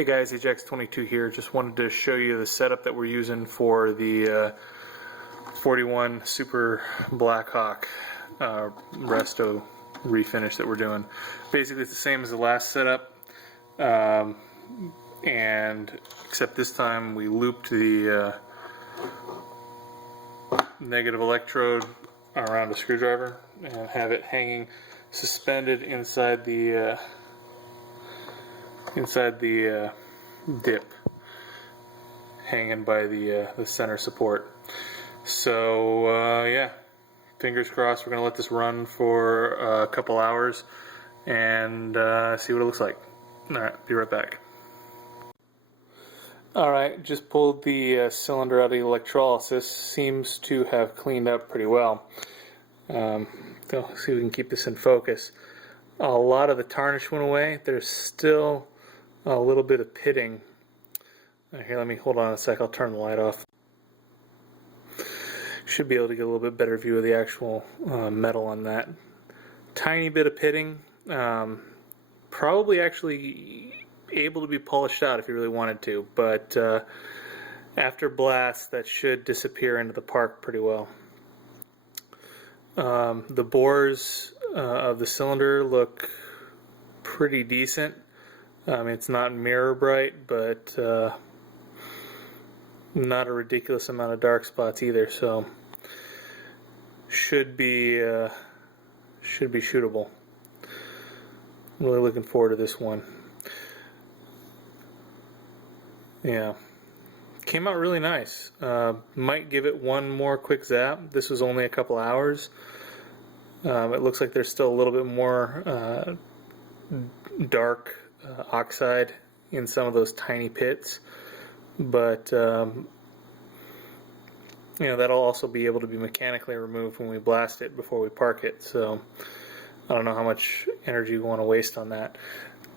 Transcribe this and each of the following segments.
Hey guys, AJAX 22 here. Just wanted to show you the setup that we're using for the 41 Superblackhawk resto refinish that we're doing. Basically it's the same as the last setup, and except this time we looped the negative electrode around a screwdriver and have it hanging suspended inside the dip, hanging by the center support. So yeah, fingers crossed. We're gonna let this run for a couple hours and see what it looks like. All right, be right back. All right, just pulled the cylinder out of the electrolysis. Seems to have cleaned up pretty well. Let's see if we can keep this in focus. A lot of the tarnish went away. There's still a little bit of pitting. Here, let me hold on a sec. I'll turn the light off. Should be able to get a little bit better view of the actual metal on that. Tiny bit of pitting. Probably actually able to be polished out if you really wanted to, but after blast that should disappear into the park pretty well. The bores of the cylinder look pretty decent. It's not mirror bright, but not a ridiculous amount of dark spots either, so should be shootable. I'm really looking forward to this one. Yeah, came out really nice. Might give it one more quick zap. This was only a couple hours. It looks like there's still a little bit more dark oxide in some of those tiny pits, but you know, that'll also be able to be mechanically removed when we blast it before we park it. So I don't know how much energy we want to waste on that.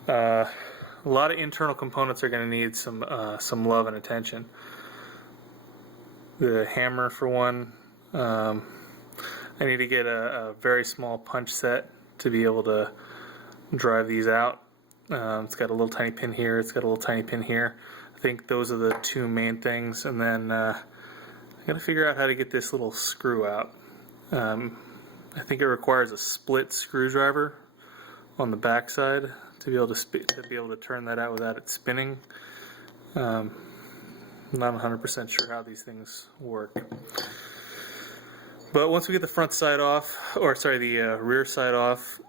A lot of internal components are going to need some love and attention. The hammer, for one. I need to get a very small punch set to be able to drive these out. It's got a little tiny pin here, it's got a little tiny pin here. I think those are the two main things, and then I gotta figure out how to get this little screw out. I think it requires a split screwdriver on the back side to be able to turn that out without it spinning. I'm not 100% sure how these things work. But once we get the front side off, or sorry, the rear side off,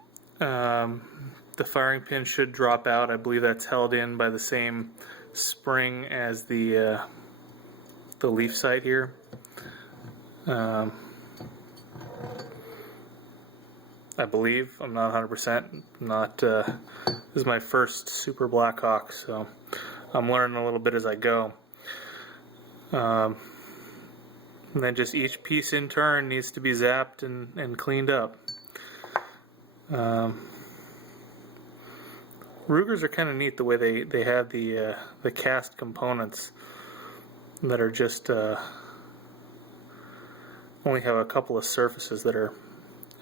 the firing pin should drop out. I believe that's held in by the same spring as the leaf sight here. I believe. I'm not 100%. This is my first Superblackhawk, so I'm learning a little bit as I go. And then just each piece in turn needs to be zapped and cleaned up. Rugers are kind of neat the way they have the cast components that are just only have a couple of surfaces that are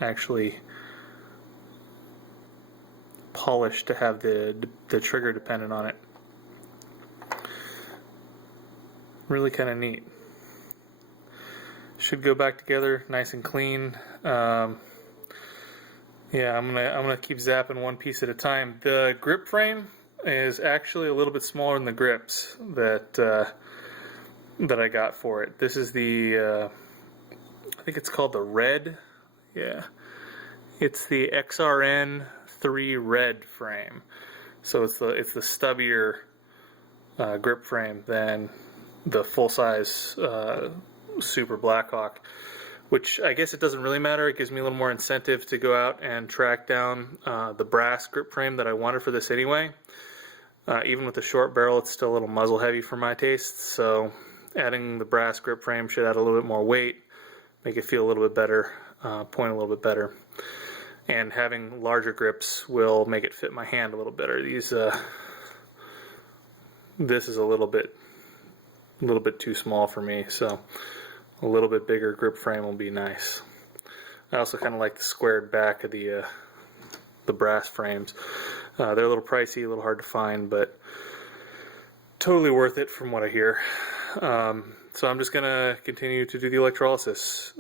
actually polished to have the trigger dependent on it. Really kind of neat. Should go back together nice and clean. Yeah, I'm gonna keep zapping one piece at a time. The grip frame is actually a little bit smaller than the grips that I got for it. This is the I think it's called the Red. Yeah, it's the XRN 3 Red frame. So it's the stubbier grip frame than the full size Superblackhawk, which I guess it doesn't really matter. It gives me a little more incentive to go out and track down the brass grip frame that I wanted for this anyway. Even with the short barrel, it's still a little muzzle heavy for my tastes, so adding the brass grip frame should add a little bit more weight, make it feel a little bit better, point a little bit better. And having larger grips will make it fit my hand a little better. This is a little bit too small for me, so a little bit bigger grip frame will be nice. I also kind of like the squared back of the brass frames. They're a little pricey, a little hard to find, but totally worth it from what I hear. So I'm just gonna continue to do the electrolysis.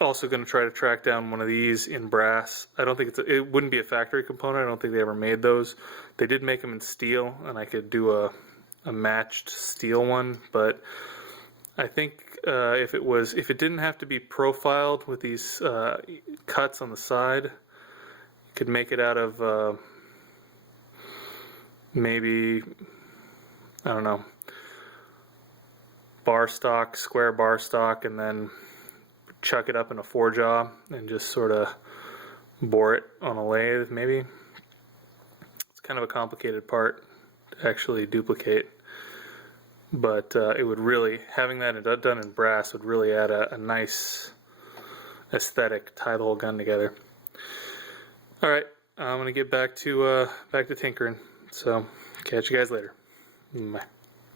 Also going to try to track down one of these in brass. I don't think it wouldn't be a factory component. I don't think they ever made those. They did make them in steel, and I could do a matched steel one, but I think if it didn't have to be profiled with these cuts on the side, you could make it out of maybe, I don't know, bar stock, square bar stock, and then chuck it up in a 4-jaw and just sort of bore it on a lathe, maybe. It's kind of a complicated part to actually duplicate, but it would really, having that done in brass would really add a nice aesthetic, tie the whole gun together. Alright, I'm going to get back to tinkering, so catch you guys later. Bye.